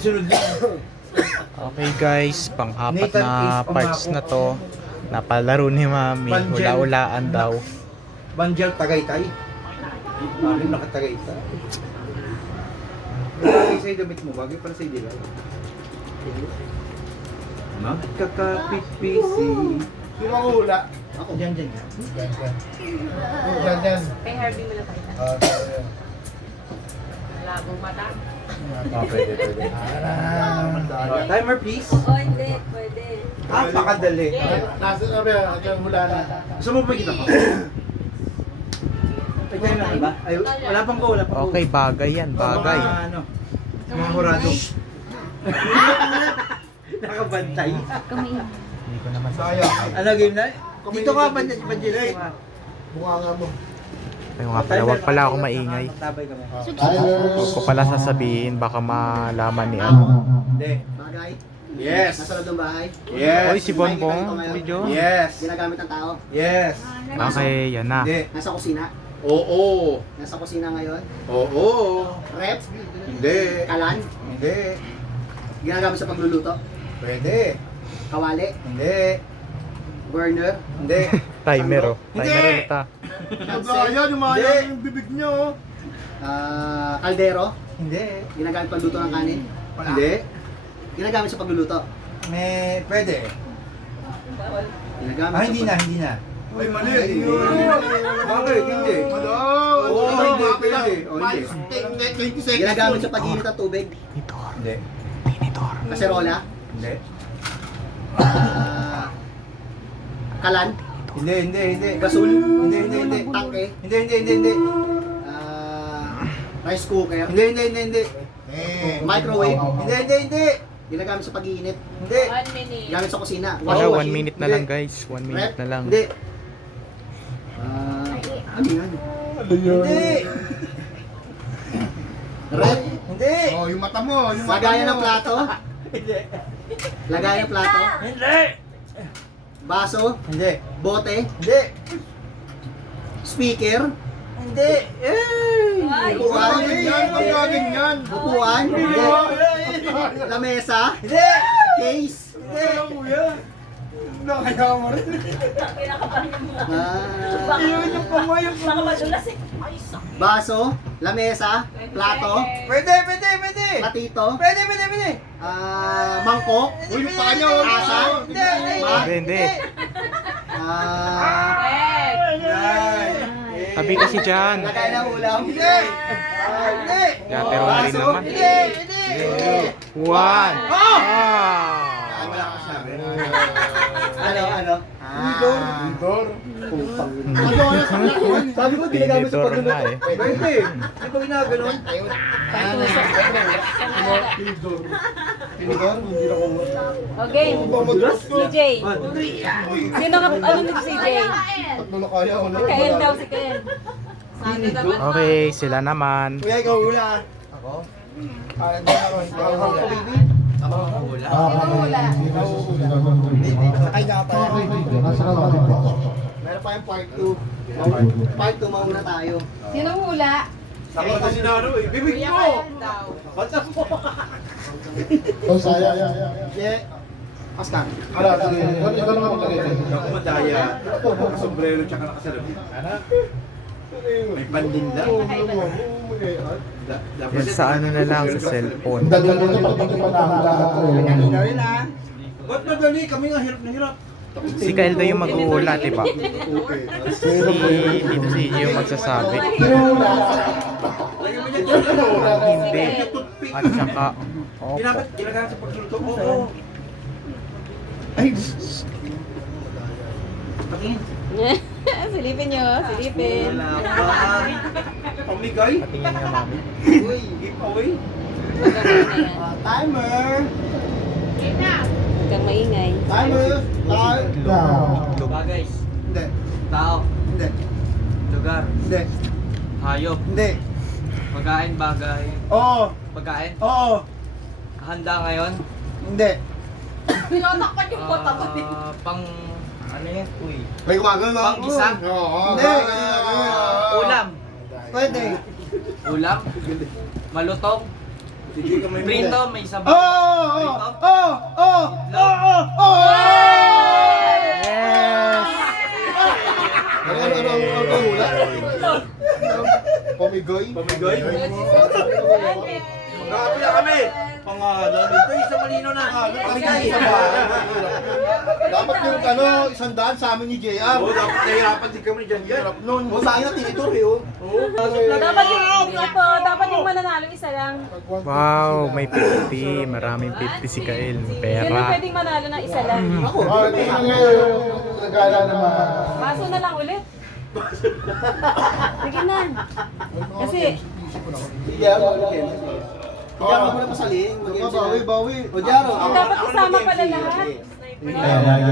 Sunod lang. Okay guys, pang-apat na parts na to. Napalaro ni Mami. Hula-hulaan daw. Banjal Tagaytay. Mami nakatagaytay. Bagay sa'yo damit mo, bagay para sa'yo di ba? Magkakapit-pisi. Sino ang hula? Ako. Diyan. Diyan. Kay Harvey mo na pakita. Labo mata. Pwede. Timer please. Oh, hindi. Pwede. Pakadali. Nasa na ba? Ito ang hula na. Gusto mo pa kita ko? Ay, timer na ba? Ay, wala pang go. Okay, bagay yan, bagay. Mga hurado. Nakabantay. Hindi ko naman Sayang. Ano game na? Dito ka, Banjal. Mukha nga mo. Ayun nga pala, wag pala ako maingay. Tabay kami. Huwag ko pala sasabihin, baka malaman ni ano. Hindi. Bagay? Yes. Nasa loob ng bahay? Yes. Oy, si Bonbong, video. Yes. Ginagamit ng tao? Yes. Okay, yan na. Hindi. Nasa kusina? Oo. Nasa kusina ngayon? Oo. Rep? Hindi. Kalan? Hindi. Ginagamit sa pagluluto? Pwede. Kawali? Hindi. Burner? Hindi. Timer oh. Hindi. Timer ulit ah. Nagaya, lumayan yung bibig niyo. Kaldero? Hindi. Ginagamit pagluto ng kanin? Hindi. Ginagamit sa pagluluto? Pwede. Ginagamit sa Hindi na. Ay, mali. Bakit? Hindi. Oo, hindi. Pwede. O, hindi. 20 seconds. Ginagamit sa pag-init ng tubig? Tinitor. Hindi. Tinitor. Kaserola? Hindi. Kalan? Hindi. Gasul? Hindi. Tangke? Hindi. Rice cooker? Hindi. Microwave? Hindi. Ginagamit sa pag-iinit? Hindi. 1 minute. Gamit sa kusina? Wala, Washing 1 machine? minute na lang guys. 1 minute na lang. Hindi. Ano yan? Hindi. Rep? Hindi. Oh, yung mata mo. Yung mata Lagayan mo. ng plato? Hindi. Lagayan ng plato? Hindi. Baso? Hindi. Bote? Hindi. Speaker? Hindi. Ay, Upuan? Yan, magaling yan. Upuan? Hindi. Lamesa? Hindi. Case? Hindi. Nakaya mo rin. Kinakabahan yung mga. Ah, Yung pamayo. Baka madulas eh. Ay, sakit. baso? Lamesa? Plato? Pwede. Platito? Pwede. Mangkok? Uy, yung paa niya. oh. Asa? Hindi. Ah, Tabi kasi dyan. lagay ng ulam? Hindi. Yatero na rin Baso? naman. Hindi. 1. Ah! Wala ka sabi. Ano? Dor. Sabi ko, ginagamit sa Tinidor pagluluto. na eh. Pwede. Hindi ba ginaganon? Okay. CJ. Sino ka? Ano ni CJ? Tatlo na kaya. Kael daw si Kael. Okay, sila naman. Kuya, ikaw hula. Ako? Ikaw hula. Sakay ka pa. Meron pa yung part 2. Part 2 mauna tayo. Sino hula? Ako kasi na ano eh. Bibig mo. Bata mo. Oh, saya. Yeah. Oscar. Ikaw naman maglagay. Ako madaya. Sombrero tsaka nakasalabi. May pandinda. Yan sa ano na lang, sa cellphone. Ba't madali? Kami nga hirap na hirap. Si Kyle daw yung maghuhula, diba? Si dito si Gio yung magsasabi. Lagyan mo niya dyan. Hindi. At saka, Ginagamit sa pagluluto. Oo. Patingin. Silipin nyo. Silipin. Wala pa. Pamigay. patingin nga mami. Uy, giveaway. Timer. Huwag kang maingay. Timer. Time. Itlog. Bagay. Hindi. Tao. Hindi. Lugar. Hindi. Hayop. Hindi. Pagkain bagay. Oo. Pagkain. Oo. Handa ngayon. Hindi. Pinatakpan yung bota ko. Pang ano yan? Uy. May gumagano na. Pang-isa? Oo. Hindi. Ulam. Pwede. Ulam. Malutong. Sige ka may Prito, may sabay. Yes! Ano hula? Pamigoy? Pamigoy? Grabe na kami! Pangalan. Ito isa malino na. Pamigay. Dapat yung $100 sa amin ni JR. Oo, dapat nahirapan din kami dyan yan. Noon, sa akin na tinitur eh. Dapat yung mananalo isa lang. Wow, may 50. Maraming 50 si Kael. Sino Pera. pwedeng manalo ng isa lang? Ako, ito na ngayon. Nagala naman. Baso na lang ulit. Sige na. Kasi, Jaro mo na pasaling. Bawi. O Jaro. dapat kasama pala lahat. Ayan.